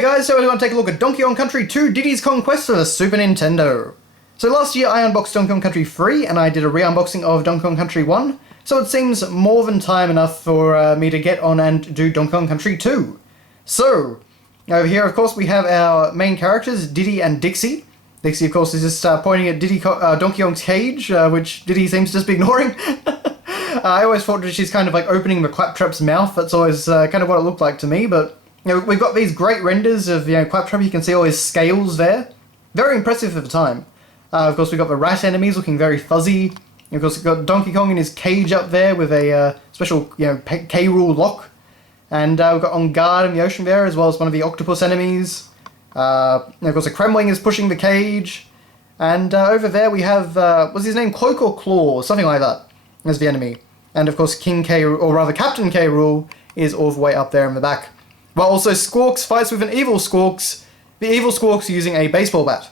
Hey guys, so we're going to take a look at Donkey Kong Country 2 Diddy's Conquest for the Super Nintendo. So last year I unboxed Donkey Kong Country 3 and I did a re-unboxing of Donkey Kong Country 1, so it seems more than time enough for me to get on and do Donkey Kong Country 2. So, over here of course we have our main characters, Diddy and Dixie. Dixie of course is just pointing at Donkey Kong's cage, which Diddy seems to just be ignoring. I always thought that she's kind of like opening the Claptrap's mouth. That's always kind of what it looked like to me, but you know, we've got these great renders of Claptrap. You can see all his scales there. Very impressive at the time. Of course, we've got the rat enemies looking very fuzzy. Of course, we've got Donkey Kong in his cage up there with a special K-Rool lock. And we've got On Guard in the ocean there, as well as one of the octopus enemies. Of course, a Kremling is pushing the cage. And over there we have, what's his name? Cloak or Claw, something like that, as the enemy. And of course, King K, or rather Captain K-Rool, is all the way up there in the back. While also Squawks fights with an evil Squawks, the evil Squawks using a baseball bat.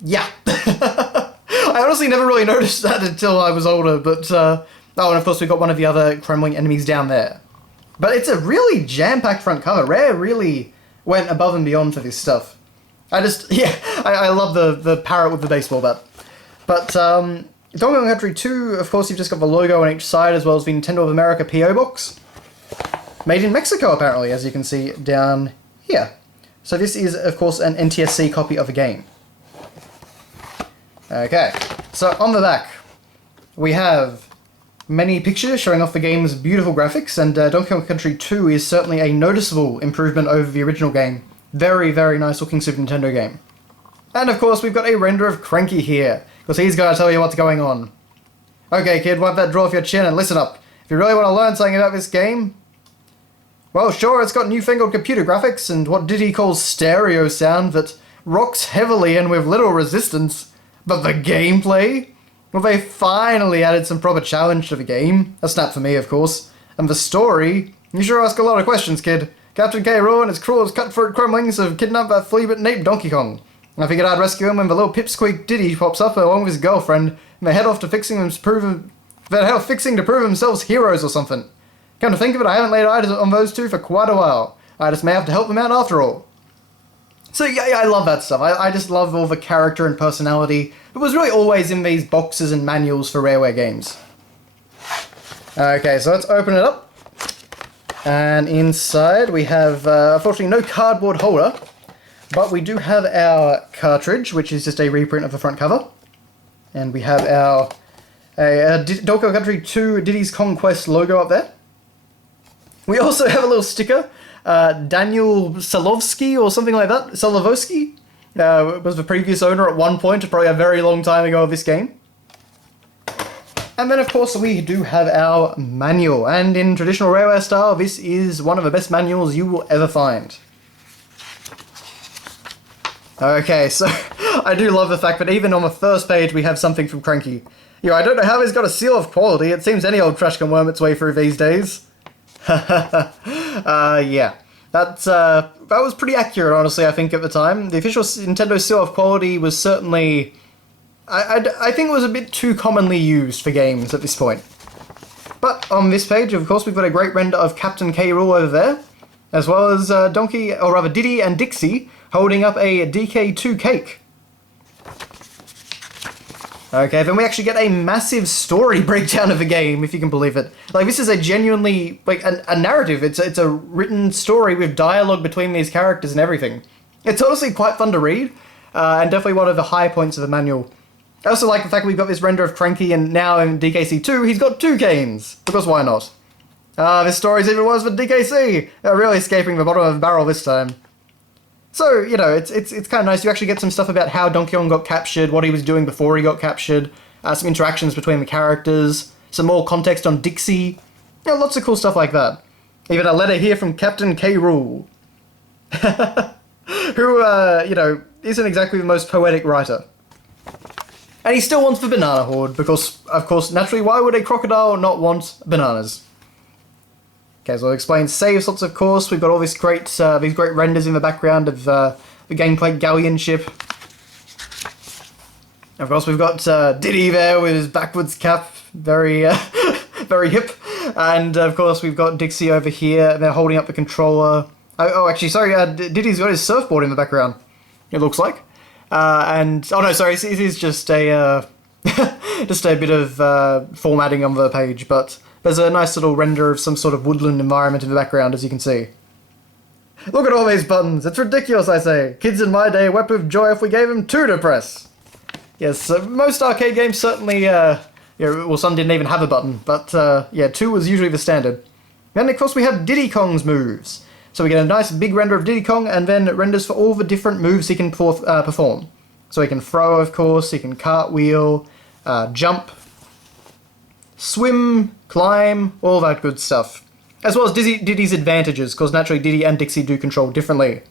Yeah. I honestly never really noticed that until I was older, but, oh, and of course we've got one of the other Kremling enemies down there. But it's a really jam-packed front cover. Rare really went above and beyond for this stuff. I love the parrot with the baseball bat. But, Donkey Kong Country 2, of course you've just got the logo on each side, as well as the Nintendo of America P.O. Box. Made in Mexico, apparently, as you can see down here. So this is, of course, an NTSC copy of the game. Okay, so on the back, we have many pictures showing off the game's beautiful graphics, and Donkey Kong Country 2 is certainly a noticeable improvement over the original game. Very, very nice looking Super Nintendo game. And of course, we've got a render of Cranky here, because he's going to tell you what's going on. Okay, kid, wipe that draw off your chin and listen up. If you really want to learn something about this game, well, sure, it's got newfangled computer graphics and what Diddy calls stereo sound that rocks heavily and with little resistance. But the gameplay? Well, they finally added some proper challenge to the game. A snap for me, of course. And the story? You sure ask a lot of questions, kid. Captain K-Rool and his crew of cutthroat Kremlings have kidnapped that flea-bitten ape Donkey Kong. I figured I'd rescue him when the little pipsqueak Diddy pops up along with his girlfriend, and they head off to fixing to prove themselves heroes or something. Come to think of it, I haven't laid eyes on those two for quite a while. I just may have to help them out after all. So yeah, I love that stuff. I just love all the character and personality. It was really always in these boxes and manuals for Rareware games. Okay, so let's open it up. And inside we have, unfortunately, no cardboard holder. But we do have our cartridge, which is just a reprint of the front cover. And we have our Donkey Kong Country 2 Diddy's Conquest logo up there. We also have a little sticker. Daniel Solovsky or something like that. Solovosky was the previous owner at one point, probably a very long time ago of this game. And then of course we do have our manual. And in traditional Rareware style, this is one of the best manuals you will ever find. Okay, so I do love the fact that even on the first page we have something from Cranky. I don't know how he's got a seal of quality. It seems any old trash can worm its way through these days. Yeah. That was pretty accurate, honestly, I think, at the time. The official Nintendo seal of quality was certainly... I think it was a bit too commonly used for games at this point. But on this page, of course, we've got a great render of Captain K-Rool over there, as well as Diddy and Dixie holding up a DK2 cake. Okay, then we actually get a massive story breakdown of the game, if you can believe it. Like, this is a genuinely, like, a narrative. It's a written story with dialogue between these characters and everything. It's honestly quite fun to read, and definitely one of the high points of the manual. I also like the fact that we've got this render of Cranky, and now in DKC2, he's got two canes. Because why not? This story's even worse for DKC! They're really escaping the bottom of the barrel this time. So, it's kind of nice. You actually get some stuff about how Donkey Kong got captured, what he was doing before he got captured, some interactions between the characters, some more context on Dixie. Lots of cool stuff like that. Even a letter here from Captain K-Rool. Who, isn't exactly the most poetic writer. And he still wants the banana horde, because, of course, naturally, why would a crocodile not want bananas? Okay, so I'll explain save slots, of course. We've got all these great renders in the background of the gameplay galleon ship. Of course, we've got Diddy there with his backwards cap, very very hip. And of course, we've got Dixie over here. They're holding up the controller. Oh, actually, sorry, Diddy's got his surfboard in the background, it looks like. Oh no, sorry, it is just a, just a bit of formatting on the page, but there's a nice little render of some sort of woodland environment in the background, as you can see. Look at all these buttons, it's ridiculous, I say. Kids in my day wept with joy if we gave them 2 to press. Yes, most arcade games certainly, well, some didn't even have a button, but yeah, 2 was usually the standard. Then, of course, we have Diddy Kong's moves. So we get a nice big render of Diddy Kong, and then it renders for all the different moves he can perform. So he can throw, of course, he can cartwheel, jump, swim, climb, all that good stuff. As well as Diddy's advantages, because naturally Diddy and Dixie do control differently.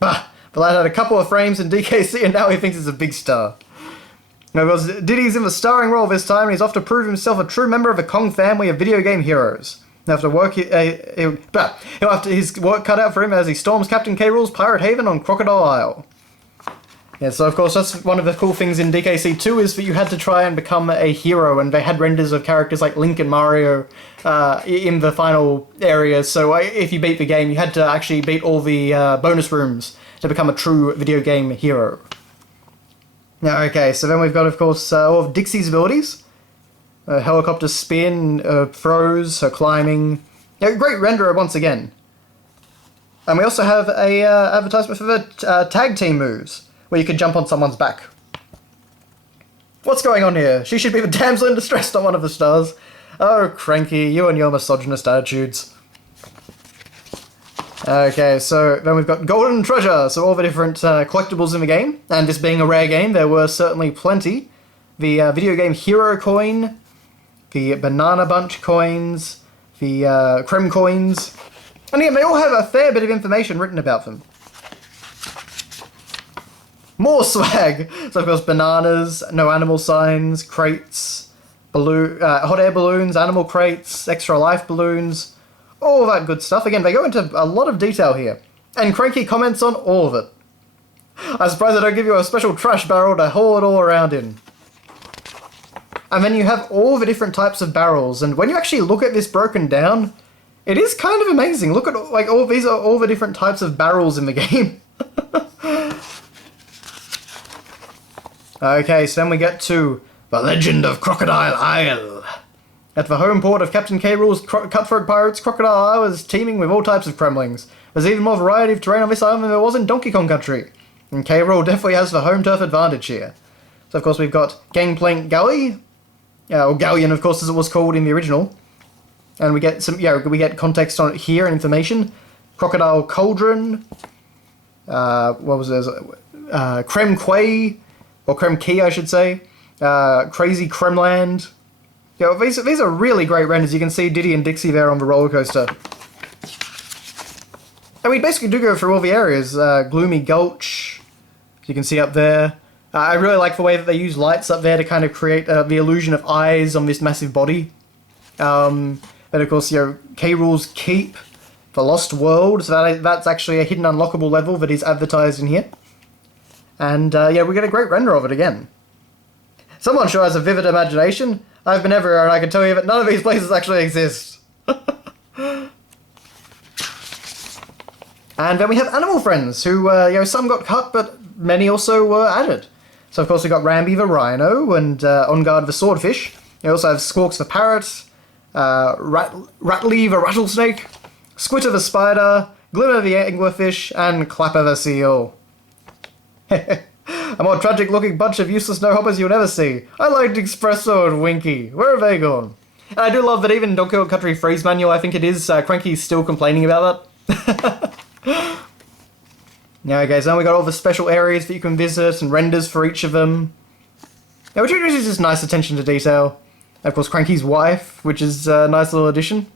Bah! The lad had a couple of frames in DKC, and now he thinks he's a big star. Now, because Diddy's in the starring role this time, and he's off to prove himself a true member of the Kong family of video game heroes. He'll have his work cut out for him as he storms Captain K. Rool's Pirate Haven on Crocodile Isle. Yeah, so of course that's one of the cool things in DKC 2 is that you had to try and become a hero, and they had renders of characters like Link and Mario in the final areas, so if you beat the game you had to actually beat all the bonus rooms to become a true video game hero. Now, okay, so then we've got, of course, all of Dixie's abilities. Helicopter spin, throws, her climbing. Yeah, great renderer once again. And we also have a advertisement for the tag team moves, where you could jump on someone's back. What's going on here? She should be the damsel in distress, not one of the stars. Oh, Cranky, you and your misogynist attitudes. Okay, so then we've got Golden Treasure, so all the different collectibles in the game. And this being a rare game, there were certainly plenty. The video game Hero Coin, the Banana Bunch coins, the Creme coins, and again, they all have a fair bit of information written about them. More swag! So of course bananas, no animal signs, crates, hot air balloons, animal crates, extra life balloons, all that good stuff. Again, they go into a lot of detail here, and Cranky comments on all of it. I'm surprised they don't give you a special trash barrel to haul it all around in. And then you have all the different types of barrels, and when you actually look at this broken down, it is kind of amazing. Look at, like, all these are all the different types of barrels in the game. Okay, so then we get to the Legend of Crocodile Isle. At the home port of Captain K. Rool's cutthroat pirates, Crocodile Isle is teeming with all types of Kremlings. There's even more variety of terrain on this island than there was in Donkey Kong Country. And K. Rool definitely has the home turf advantage here. So of course we've got Gangplank Galley, or Galleon, of course, as it was called in the original. And we get we get context on it here and information. Crocodile Cauldron. What was this? Creme Quay, or Creme Key, I should say. Crazy Kremland. These are really great renders. You can see Diddy and Dixie there on the roller coaster. And we basically do go through all the areas. Gloomy Gulch, you can see up there. I really like the way that they use lights up there to kind of create the illusion of eyes on this massive body. Then of course, K. Rool's Keep, the Lost World, so that's actually a hidden unlockable level that is advertised in here. And yeah, we get a great render of it again. Someone sure has a vivid imagination. I've been everywhere and I can tell you that none of these places actually exist. And then we have animal friends, who, some got cut, but many also were added. So of course we got Rambi the Rhino, and On Guard the Swordfish. We also have Squawks the Parrot, Rattly the Rattlesnake, Squitter the Spider, Glimmer the Anglerfish, and Clapper the Seal. A more tragic-looking bunch of useless no-hoppers you'll never see. I liked Espresso and Winky. Where have they gone? And I do love that even in Donkey Kong Country Freeze Manual, I think it is, Cranky's still complaining about that. Now, okay, so now we got all the special areas that you can visit and renders for each of them. Now, which is just nice attention to detail. And of course, Cranky's wife, which is a nice little addition.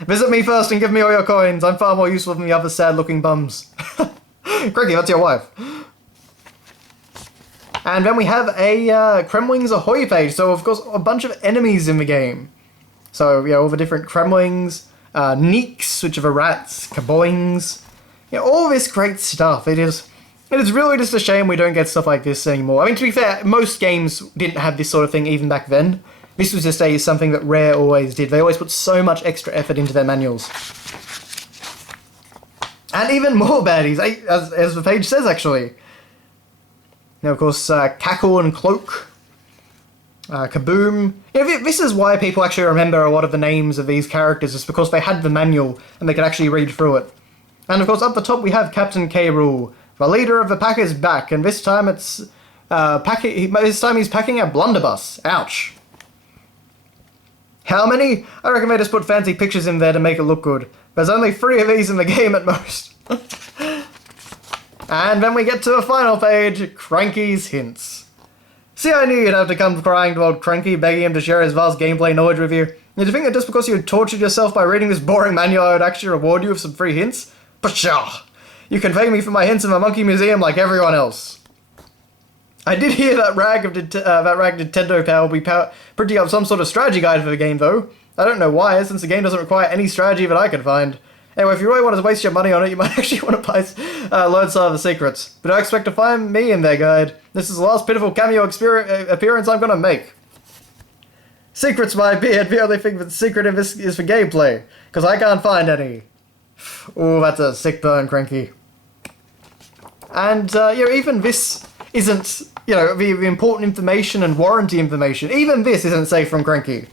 Visit me first and give me all your coins. I'm far more useful than the other sad-looking bums. Cranky, that's your wife. And then we have a Kremlings Ahoy page, so of course a bunch of enemies in the game. So, all the different Kremlings, Neeks, which are the rats, Kaboings, all this great stuff. It is really just a shame we don't get stuff like this anymore. I mean, to be fair, most games didn't have this sort of thing even back then. This was just something that Rare always did. They always put so much extra effort into their manuals. And even more baddies, as the page says, actually. Now, of course, Cackle and Cloak. Kaboom. This is why people actually remember a lot of the names of these characters, is because they had the manual and they could actually read through it. And of course, up the top we have Captain K. Rool. The leader of the pack is back, and this time it's this time he's packing a blunderbuss. Ouch. How many? I reckon they just put fancy pictures in there to make it look good. There's only 3 of these in the game at most. And then we get to the final page, Cranky's hints. See, I knew you'd have to come crying to old Cranky, begging him to share his vast gameplay knowledge with you. Did you think that just because you had tortured yourself by reading this boring manual, I would actually reward you with some free hints? Pshaw! You can pay me for my hints in the Monkey Museum like everyone else. I did hear that rag Nintendo Power will be printing up some sort of strategy guide for the game, though. I don't know why, since the game doesn't require any strategy that I could find. Anyway, if you really want to waste your money on it, you might actually want to learn some of the secrets. But don't expect to find me in their guide. This is the last pitiful cameo appearance I'm gonna make. Secrets, my beard. The only thing that's secret in this is for gameplay, because I can't find any. Ooh, that's a sick burn, Cranky. And, even this isn't, the important information and warranty information. Even this isn't safe from Cranky.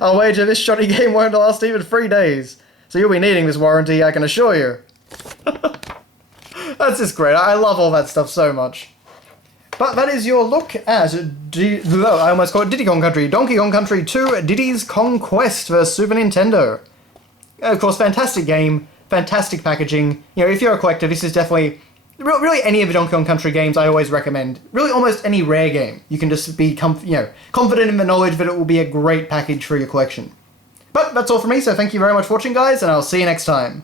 I'll wager this shoddy game won't last even 3 days. So you'll be needing this warranty, I can assure you. That's just great. I love all that stuff so much. But that is your look at I almost called it Diddy Kong Country. Donkey Kong Country 2, Diddy's Conquest for Super Nintendo. Of course, fantastic game, fantastic packaging. If you're a collector, this is definitely... Really, any of the Donkey Kong Country games I always recommend. Really, almost any rare game. You can just be confident in the knowledge that it will be a great package for your collection. But that's all from me, so thank you very much for watching, guys, and I'll see you next time.